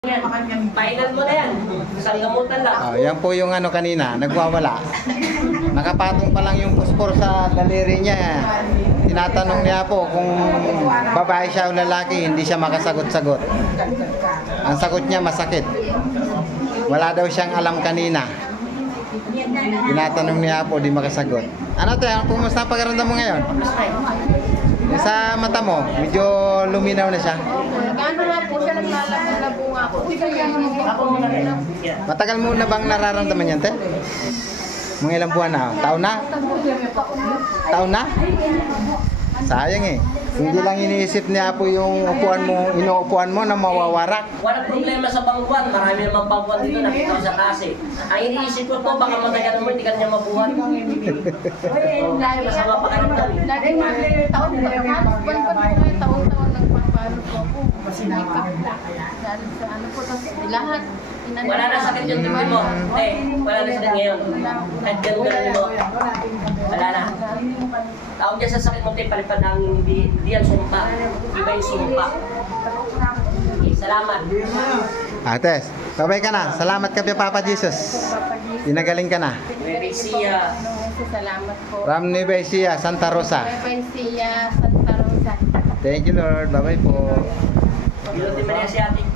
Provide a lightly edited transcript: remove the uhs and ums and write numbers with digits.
Painan mo na yan. Isang gamutan lang. Oh, yan po yung ano kanina, nagwawala. Nakapatong pa lang yung puspor sa daliri niya. Tinatanong niya po kung babae siya o lalaki, hindi siya makasagot-sagot. Ang sagot niya masakit. Wala daw siyang alam kanina. Tinatanong niya po, di makasagot. Ano tayo, kumusta ang pagkaramdam mo ngayon? Yung sa mata mo, medyo luminaw na siya. Gano'n nga po siya naglalabo nga po. Matagal mo na bang nararamdaman yan, te? Mga ilang buwan na? Taon na? Taon na? Sayang eh. Hindi lang iniisip niya po yung upuan mo, inuupuan mo na mawawarak. Walang problema sa bangkuan. Marami namang bangkuan dito nakita ko sa kasi. Ang iniisip ko to, baka matagal mo, hindi ka niya mabuhat. Masama pa kayo taon. Lagi nga taon pa taon-taon nagpapalo po ako. Sinikap. Dahil sa ano po, lahat. Wala na sakit yung tingin mo. Wala na sakit ngayon. Kahit ganun mo. Wala na. Tawag niya sa sakit mo, palipad ng hindi yan sumpa. Iba yung sumpa. Okay, salamat. Ates, babay ka na. Salamat ka, Papa Jesus. Dinagaling ka na. Bebesiya. Salamat po. Ram Nueva Ecija, Santa Rosa. Bye-bye, Santa Rosa. Thank you, Lord. Bye-bye po. Ginutin mo niya si ate.